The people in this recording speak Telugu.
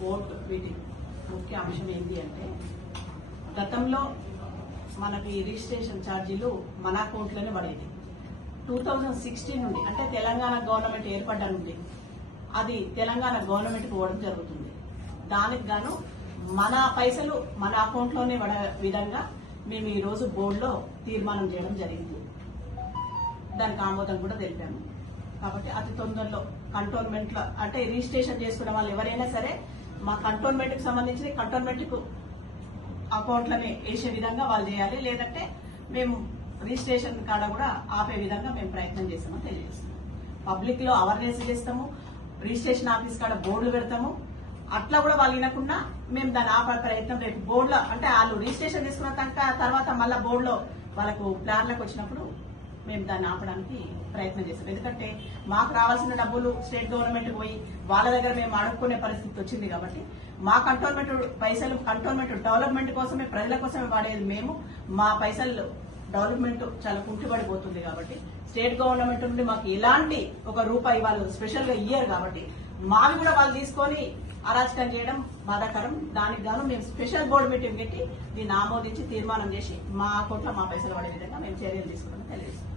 బోర్డు మీటింగ్ ముఖ్య అంశం ఏంటి అంటే, గతంలో మనకి రిజిస్ట్రేషన్ ఛార్జీలు మన అకౌంట్లోనే పడేది. 2016 నుండి అంటే తెలంగాణ గవర్నమెంట్ ఏర్పడ్డ నుండి అది తెలంగాణ గవర్నమెంట్కి ఇవ్వడం జరుగుతుంది. దానికి గాను మన పైసలు మన అకౌంట్లోనే పడే విధంగా మేము ఈ రోజు బోర్డులో తీర్మానం చేయడం జరిగింది. దానికి ఆమోదం కూడా తెలిపాము. కాబట్టి అతి తొందరలో కంటోన్మెంట్ లో అంటే రిజిస్ట్రేషన్ చేసుకున్న వాళ్ళు ఎవరైనా సరే మా కంటోన్మెంట్ కి సంబంధించి కంటోన్మెంట్ కు అకౌంట్లని వేసే విధంగా వాళ్ళు చేయాలి. లేదంటే మేము రిజిస్ట్రేషన్ కాడ కూడా ఆపే విధంగా మేము ప్రయత్నం చేస్తామని తెలియజేస్తున్నాం. పబ్లిక్ లో అవేర్నెస్ చేస్తాము, రిజిస్ట్రేషన్ ఆఫీస్ కాడ బోర్డులు పెడతాము. అట్లా కూడా వాళ్ళు వినకుండా మేము దాన్ని ఆపే ప్రయత్నం రేపు బోర్డులో అంటే వాళ్ళు రిజిస్ట్రేషన్ తీసుకున్న తర్వాత మళ్ళీ బోర్డులో వాళ్ళకు ప్లాన్లకు వచ్చినప్పుడు మేము దాన్ని ఆపడానికి ప్రయత్నం చేస్తాం. ఎందుకంటే మాకు రావాల్సిన డబ్బులు స్టేట్ గవర్నమెంట్ పోయి వాళ్ళ దగ్గర మేము అడుక్కునే పరిస్థితి వచ్చింది. కాబట్టి మా కంటోన్మెంట్ పైసలు కంటోన్మెంట్ డెవలప్మెంట్ కోసమే ప్రజల కోసమే వాడేది. మేము మా పైసలు డెవలప్మెంట్ చాలా కుంటుపడిపోతుంది. కాబట్టి స్టేట్ గవర్నమెంట్ నుండి మాకు ఎలాంటి ఒక రూపాయి వాళ్ళు స్పెషల్ గా ఇయ్యారు. కాబట్టి మావి కూడా వాళ్ళు తీసుకొని అరాచకం చేయడం బాధాకరం. దానికి గాను మేము స్పెషల్ బోర్డు మీటింగ్ పెట్టి దీన్ని ఆమోదించి తీర్మానం చేసి మా అకౌంట్లో మా పైసలు పడే విధంగా మేము చర్యలు తీసుకుంటామని తెలియజేస్తాం.